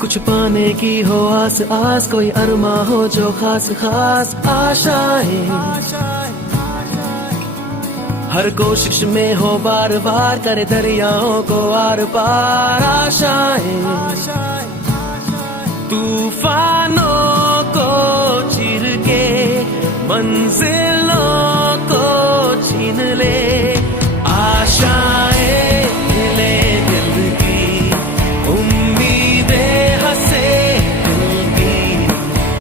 कुछ पाने की हो आस आस, कोई अरमा हो जो खास खास आशाएं, हर कोशिश में हो बार बार करे दरियाओं को आर पार आशाएं, तूफानों को चीर के मंजिल